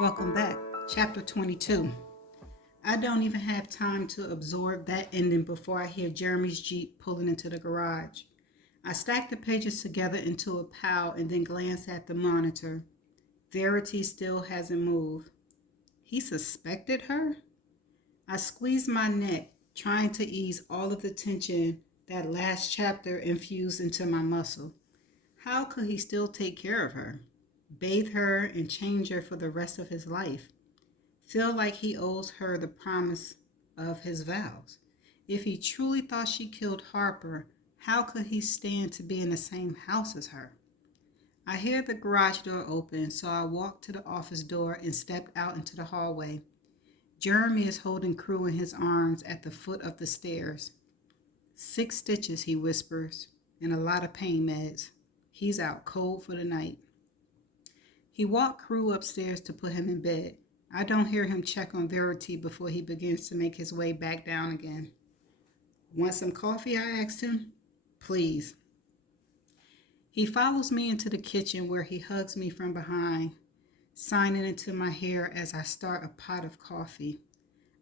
Welcome back. Chapter 22. I don't even have time to absorb that ending before I hear Jeremy's Jeep pulling into the garage. I stack the pages together into a pile and then glance at the monitor. Verity still hasn't moved. He suspected her? I squeeze my neck, trying to ease all of the tension that last chapter infused into my muscle. How could he still take care of her? Bathe her and change her for the rest of his life? Feel like he owes her the promise of his vows? If he truly thought she killed Harper, how could he stand to be in the same house as her? I hear the garage door open, so I walked to the office door and stepped out into the hallway. Jeremy is holding Crew in his arms at the foot of the stairs. 6 stitches, he whispers, and a lot of pain meds. He's out cold for the night. He walked Crew upstairs to put him in bed. I don't hear him check on Verity before he begins to make his way back down again. Want some coffee? I asked him. Please. He follows me into the kitchen where he hugs me from behind, signing into my hair as I start a pot of coffee.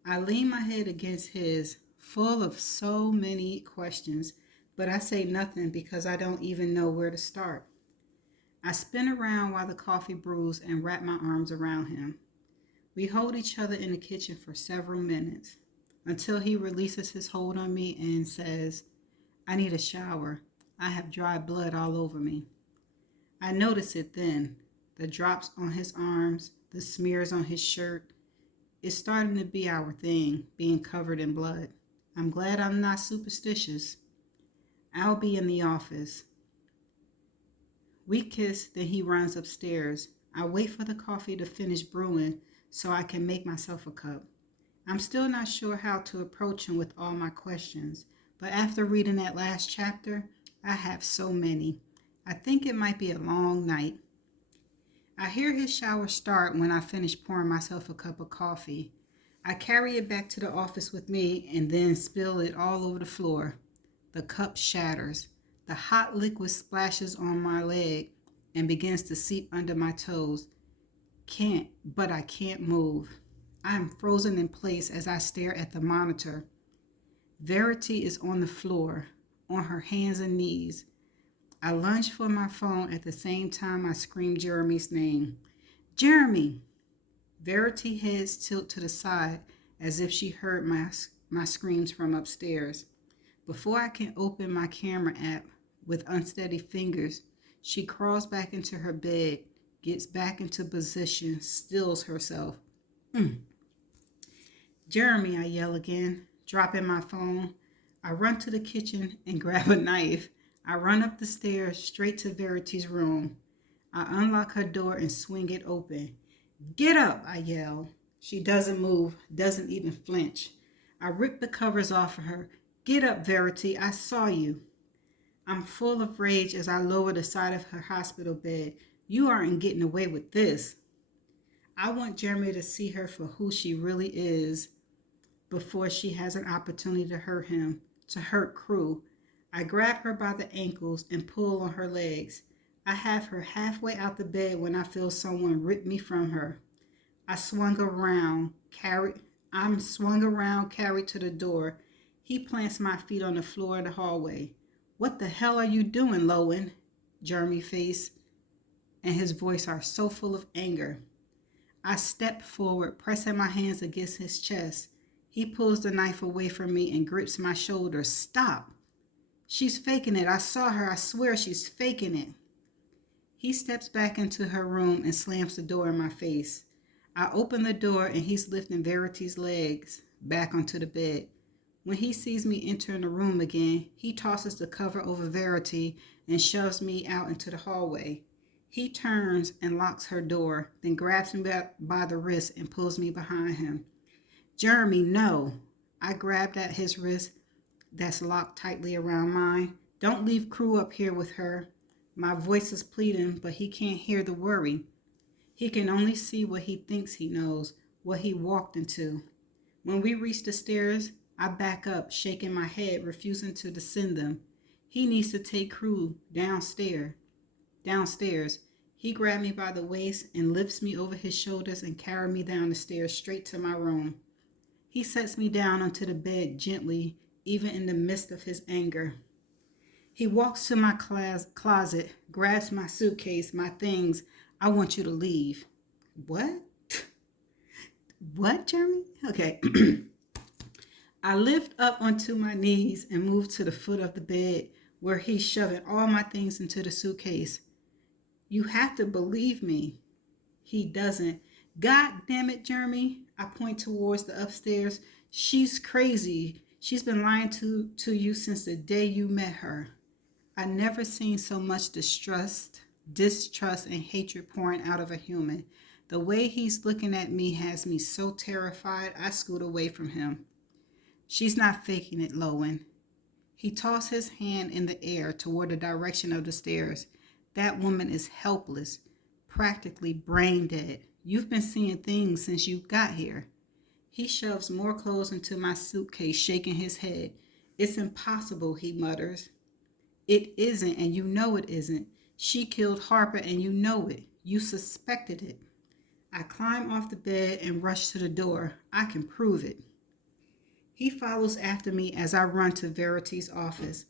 I lean my head against his, full of so many questions, but I say nothing because I don't even know where to start. I spin around while the coffee brews and wrap my arms around him. We hold each other in the kitchen for several minutes until he releases his hold on me and says, I need a shower. I have dry blood all over me. I notice it then, the drops on his arms, the smears on his shirt. It's starting to be our thing, being covered in blood. I'm glad I'm not superstitious. I'll be in the office. We kiss, then he runs upstairs. I wait for the coffee to finish brewing so I can make myself a cup. I'm still not sure how to approach him with all my questions, but after reading that last chapter, I have so many. I think it might be a long night. I hear his shower start when I finish pouring myself a cup of coffee. I carry it back to the office with me and then spill it all over the floor. The cup shatters. The hot liquid splashes on my leg and begins to seep under my toes. But I can't move. I am frozen in place as I stare at the monitor. Verity is on the floor, on her hands and knees. I lunge for my phone at the same time I scream Jeremy's name. Jeremy! Verity heads tilt to the side as if she heard my screams from upstairs. Before I can open my camera app with unsteady fingers, she crawls back into her bed, gets back into position, stills herself. Jeremy, I yell again, dropping my phone. I run to the kitchen and grab a knife. I run up the stairs straight to Verity's room. I unlock her door and swing it open. Get up, I yell. She doesn't move, doesn't even flinch. I rip the covers off of her. Get up, Verity, I saw you. I'm full of rage as I lower the side of her hospital bed. You aren't getting away with this. I want Jeremy to see her for who she really is before she has an opportunity to hurt him, to hurt Crew. I grab her by the ankles and pull on her legs. I have her halfway out the bed when I feel someone rip me from her. I'm swung around, carried to the door. He plants my feet on the floor of the hallway. What the hell are you doing, Lowen? Jeremy's face and his voice are so full of anger. I step forward, pressing my hands against his chest. He pulls the knife away from me and grips my shoulder. Stop! She's faking it. I saw her. I swear she's faking it. He steps back into her room and slams the door in my face. I open the door and he's lifting Verity's legs back onto the bed. When he sees me entering the room again, he tosses the cover over Verity and shoves me out into the hallway. He turns and locks her door, then grabs me by the wrist and pulls me behind him. Jeremy, no. I grabbed at his wrist that's locked tightly around mine. Don't leave Crew up here with her. My voice is pleading, but he can't hear the worry. He can only see what he thinks he knows, what he walked into. When we reach the stairs, I back up, shaking my head, refusing to descend them. He needs to take Crew downstairs. He grabbed me by the waist and lifts me over his shoulders and carries me down the stairs straight to my room. He sets me down onto the bed gently, even in the midst of his anger. He walks to my closet, grabs my suitcase, my things. I want you to leave. What? What, Jeremy? Okay. I lift up onto my knees and move to the foot of the bed where he's shoving all my things into the suitcase. You have to believe me. He doesn't. God damn it, Jeremy. I point towards the upstairs. She's crazy. She's been lying to you since the day you met her. I never seen so much distrust, and hatred pouring out of a human. The way he's looking at me has me so terrified, I scoot away from him. She's not faking it, Lowen. He tossed his hand in the air toward the direction of the stairs. That woman is helpless, practically brain dead. You've been seeing things since you got here. He shoves more clothes into my suitcase, shaking his head. It's impossible, he mutters. It isn't, and you know it isn't. She killed Harper, and you know it. You suspected it. I climb off the bed and rush to the door. I can prove it. He follows after me as I run to Verity's office.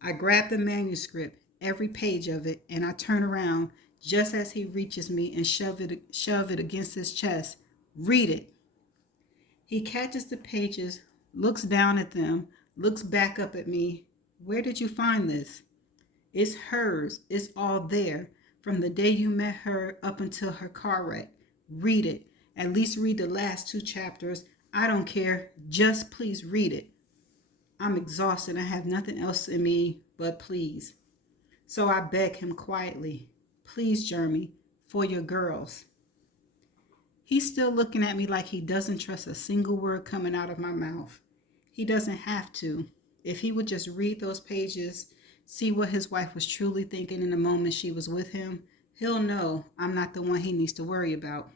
I grab the manuscript, every page of it, and I turn around just as he reaches me and shove it against his chest. Read it. He catches the pages, looks down at them, looks back up at me. Where did you find this? It's hers. It's all there. From the day you met her up until her car wreck. Read it. At least read the last 2 chapters. I don't care. Just please read it. I'm exhausted. I have nothing else in me but please. So I beg him quietly. Please, Jeremy, for your girls. He's still looking at me like he doesn't trust a single word coming out of my mouth. He doesn't have to. If he would just read those pages, see what his wife was truly thinking in the moment she was with him, he'll know I'm not the one he needs to worry about.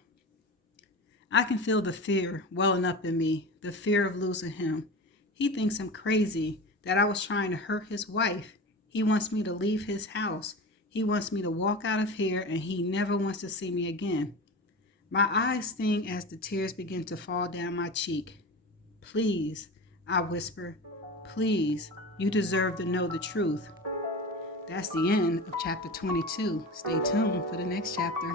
I can feel the fear welling up in me, the fear of losing him. He thinks I'm crazy, that I was trying to hurt his wife. He wants me to leave his house. He wants me to walk out of here, and he never wants to see me again. My eyes sting as the tears begin to fall down my cheek. Please, I whisper, please, you deserve to know the truth. That's the end of chapter 22. Stay tuned for the next chapter.